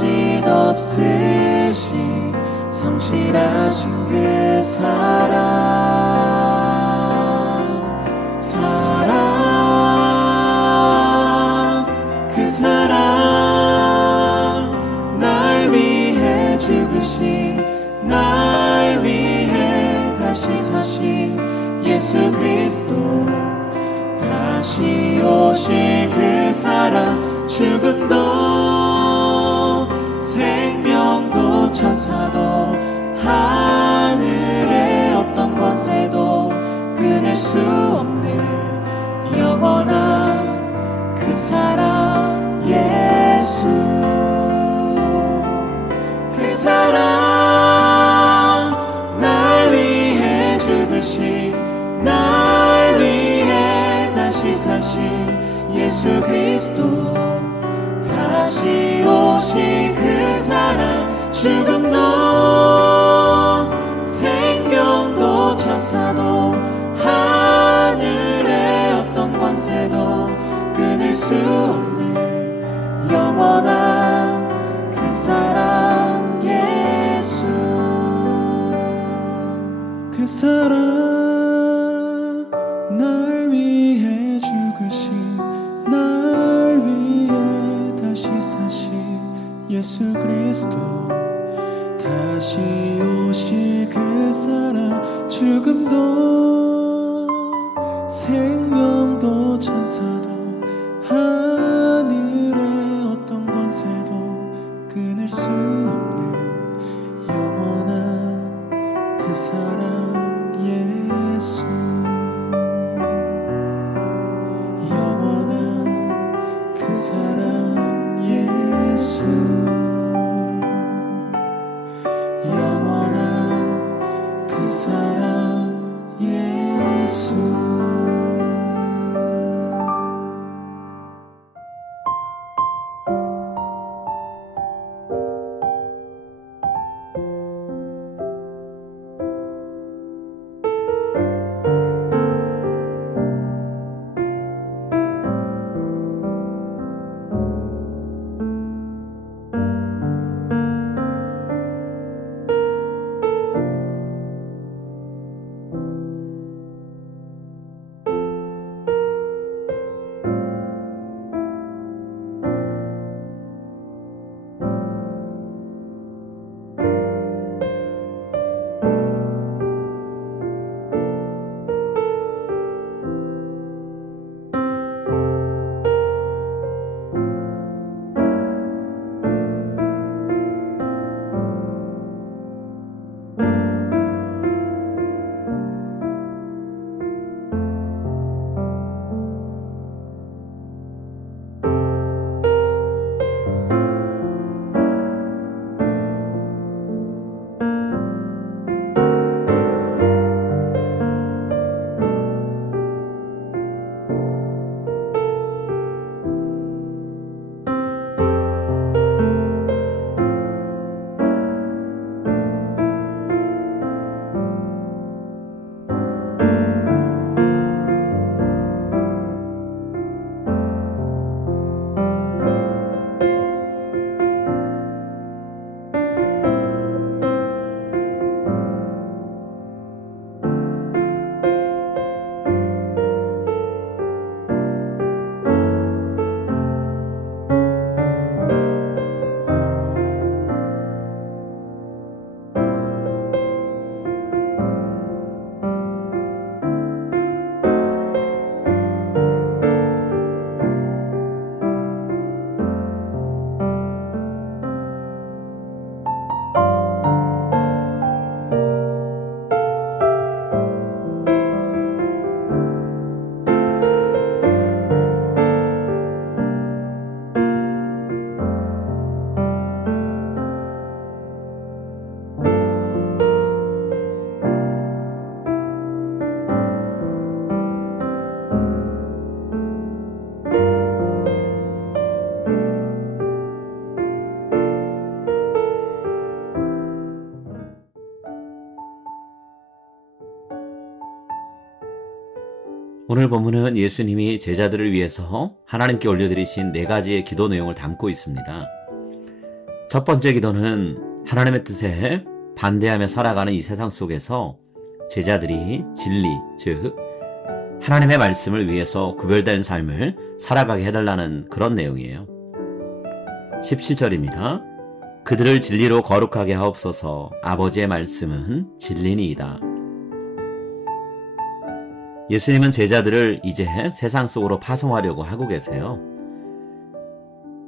거짓 없으신 성실하신 그 사랑 사랑 그 사랑 날 위해 죽으신 날 위해 다시 사신 예수 그리스도. 다시 오실 그 사랑 죽음도 천사도 하늘의 어떤 권세도 끊을 수 없는 영원한 그 사랑 예수. 그 사랑 날 위해 죽으신 날 위해 다시 사신 예수 그리스도 다시 오실 그 사랑 죽 오늘 본문은 예수님이 제자들을 위해서 하나님께 올려드리신 네 가지의 기도 내용을 담고 있습니다. 첫 번째 기도는 하나님의 뜻에 반대하며 살아가는 이 세상 속에서 제자들이 진리, 즉, 하나님의 말씀을 위해서 구별된 삶을 살아가게 해달라는 그런 내용이에요. 17절입니다. 그들을 진리로 거룩하게 하옵소서 아버지의 말씀은 진리니이다. 예수님은 제자들을 이제 세상 속으로 파송하려고 하고 계세요.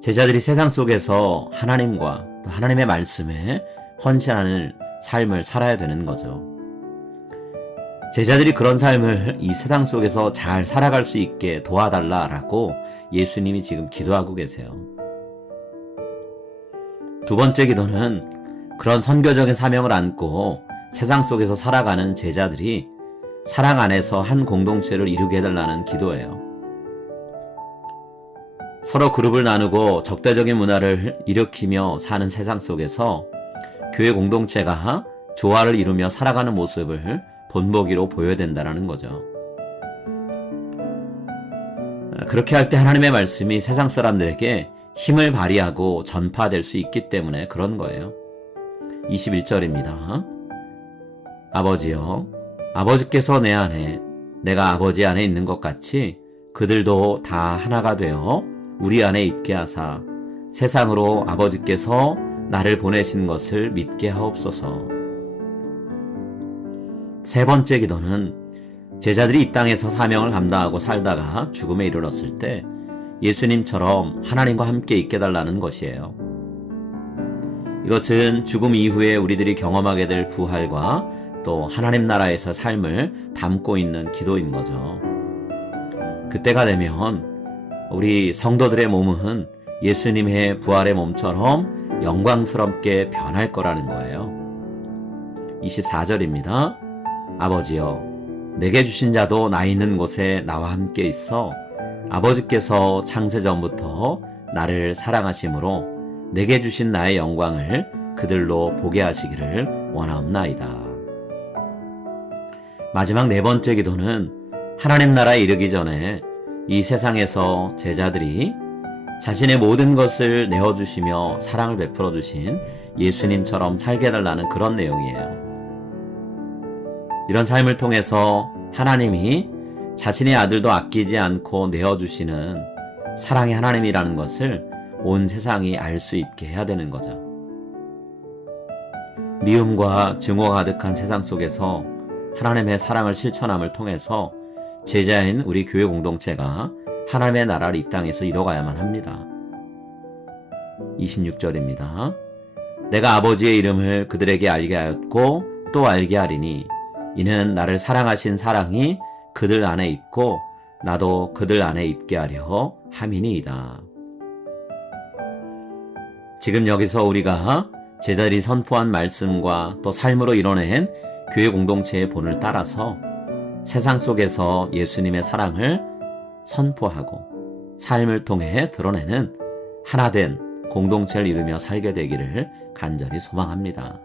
제자들이 세상 속에서 하나님과 하나님의 말씀에 헌신하는 삶을 살아야 되는 거죠. 제자들이 그런 삶을 이 세상 속에서 잘 살아갈 수 있게 도와달라라고 예수님이 지금 기도하고 계세요. 두 번째 기도는 그런 선교적인 사명을 안고 세상 속에서 살아가는 제자들이 사랑 안에서 한 공동체를 이루게 해달라는 기도예요. 서로 그룹을 나누고 적대적인 문화를 일으키며 사는 세상 속에서 교회 공동체가 조화를 이루며 살아가는 모습을 본보기로 보여야 된다는 거죠. 그렇게 할 때 하나님의 말씀이 세상 사람들에게 힘을 발휘하고 전파될 수 있기 때문에 그런 거예요. 21절입니다. 아버지여, 아버지께서 내 안에, 내가 아버지 안에 있는 것 같이 그들도 다 하나가 되어 우리 안에 있게 하사 세상으로 아버지께서 나를 보내신 것을 믿게 하옵소서. 세 번째 기도는 제자들이 이 땅에서 사명을 감당하고 살다가 죽음에 이르렀을 때 예수님처럼 하나님과 함께 있게 달라는 것이에요. 이것은 죽음 이후에 우리들이 경험하게 될 부활과 또 하나님 나라에서 삶을 담고 있는 기도인 거죠. 그때가 되면 우리 성도들의 몸은 예수님의 부활의 몸처럼 영광스럽게 변할 거라는 거예요. 24절입니다. 아버지여, 내게 주신 자도 나 있는 곳에 나와 함께 있어 아버지께서 창세전부터 나를 사랑하심으로 내게 주신 나의 영광을 그들로 보게 하시기를 원하옵나이다. 마지막 네 번째 기도는 하나님 나라에 이르기 전에 이 세상에서 제자들이 자신의 모든 것을 내어주시며 사랑을 베풀어 주신 예수님처럼 살게 해달라는 그런 내용이에요. 이런 삶을 통해서 하나님이 자신의 아들도 아끼지 않고 내어주시는 사랑의 하나님이라는 것을 온 세상이 알 수 있게 해야 되는 거죠. 미움과 증오가 가득한 세상 속에서 하나님의 사랑을 실천함을 통해서 제자인 우리 교회 공동체가 하나님의 나라를 이 땅에서 이뤄가야만 합니다. 26절입니다. 내가 아버지의 이름을 그들에게 알게 하였고 또 알게 하리니 이는 나를 사랑하신 사랑이 그들 안에 있고 나도 그들 안에 있게 하려 함이니이다. 지금 여기서 우리가 제자들이 선포한 말씀과 또 삶으로 이뤄낸 교회 공동체의 본을 따라서 세상 속에서 예수님의 사랑을 선포하고 삶을 통해 드러내는 하나된 공동체를 이루며 살게 되기를 간절히 소망합니다.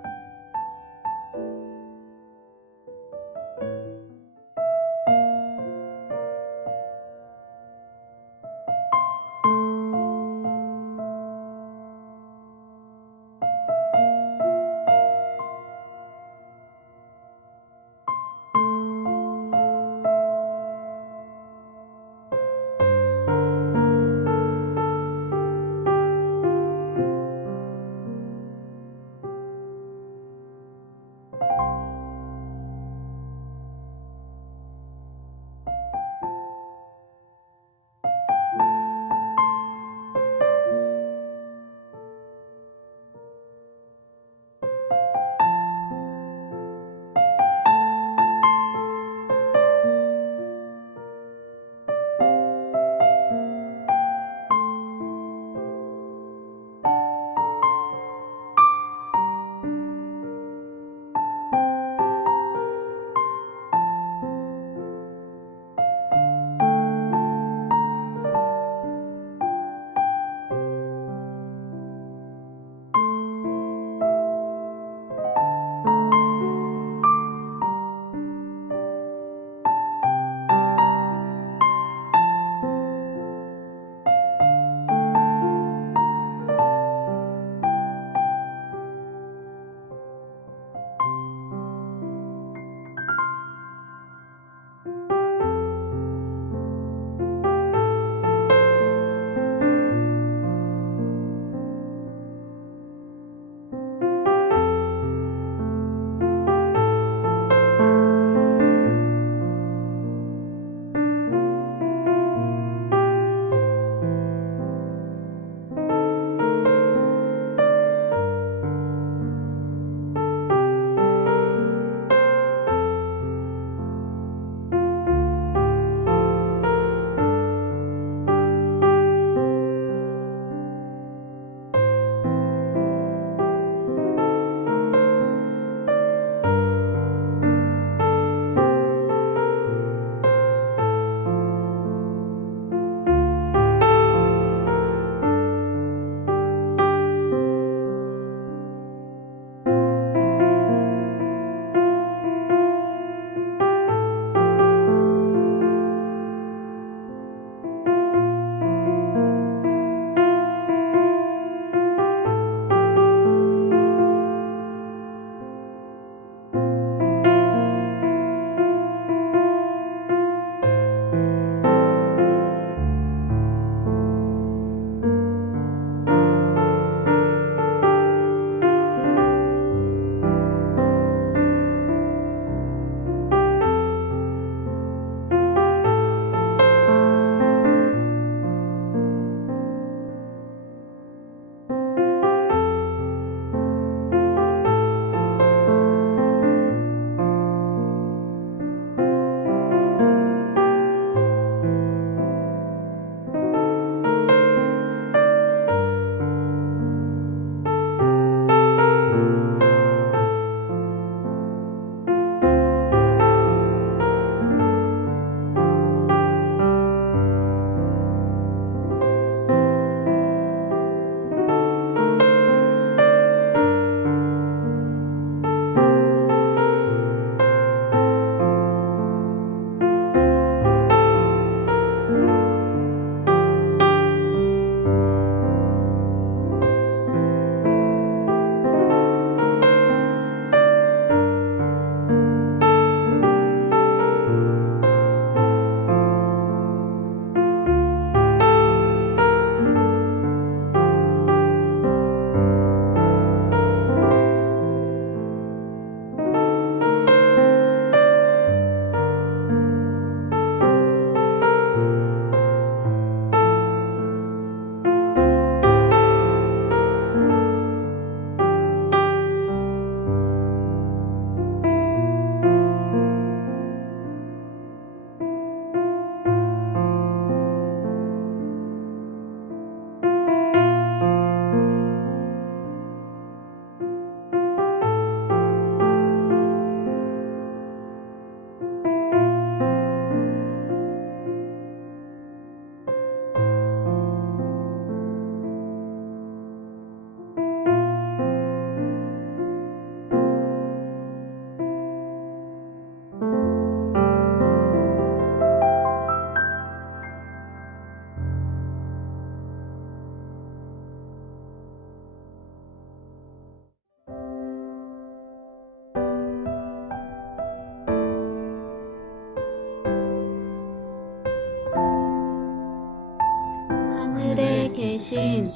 되신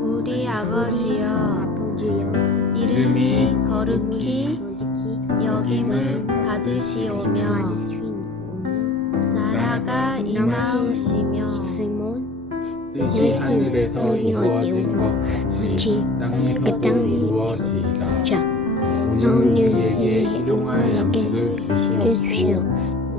우리 아버지여 이름이 거룩히 여김을 받으시오며 나라가 임하오시며 뜻이 하늘에서 이루어진 것 같이 땅에서도 이루어지이다. 자, 오늘 우리에게 일용할 양식을 주시옵고 주시오